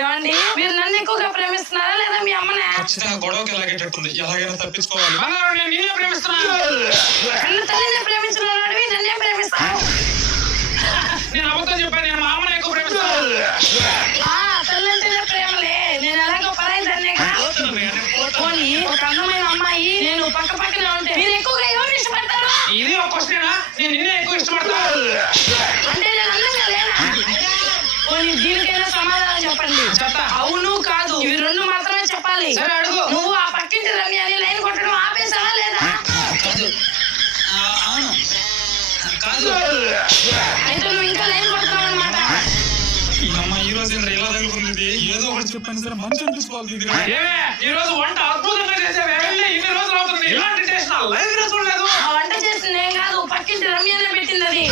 ఏమండి మీరు నన్ను ఎక్కువగా ప్రేమిస్తున్నారా లేదా మీ అమ్మనే? ఖచ్చితంగా గొడవకి ఎలాగేటట్టుంది, ఎలాగైనా తప్పించుకోవాలి. నేను నిన్నే ప్రేమిస్తున్నాను. నన్ను తల్లిని ప్రేమించిన వాడివి నన్నే ప్రేమిస్తావు. నేను అబద్ధం చెప్పాను, నేను మా అమ్మని ఎక్కువ ప్రేమిస్తాను. తల్లి అంటేనే ప్రేమలే, నేను ఎలాగో పరాయి దాన్నేగా. పోనీ ఒక అందమైన అమ్మాయి నేను పక్క పక్కనే ఉంటే మీరు ఎక్కువగా ఎవరు ఇష్టపడతారు? ఇది ఒక క్వశ్చనేనా? నేను నిన్నే ఎక్కువ ఇష్టపడతాను. అంటే నేను అందంగా లేనా? పోనీ దీనికైనా సమాధానం చెప్పండి. అవును కాదు ఇవి రెండు మాత్రమే చెప్పాలి. నువ్వు ఆ పక్కింటి రమ్యాని లైన్ కొట్టడం ఆపేసావా లేదా? అవును కాదు. అయితే నువ్వు ఇంకా లైన్ కొడతావు అనమాట. ఈ అమ్మాయి ఈ రోజు ఎలా తగులుకుంది? ఏదో ఒకటి చెప్పాను సరే, మంచి అనిపించుకోవాలి. ఈ రోజు వంట అద్భుతంగా చేసావే, ఇన్ని రోజులు అవుతుంది. ఇలాంటి టేస్ట్ నా లైఫ్ లో చూడలేదు. ఆ వంట చేసింది ఏం కాదు, పక్కింటి రమ్యానే పెట్టింది అది.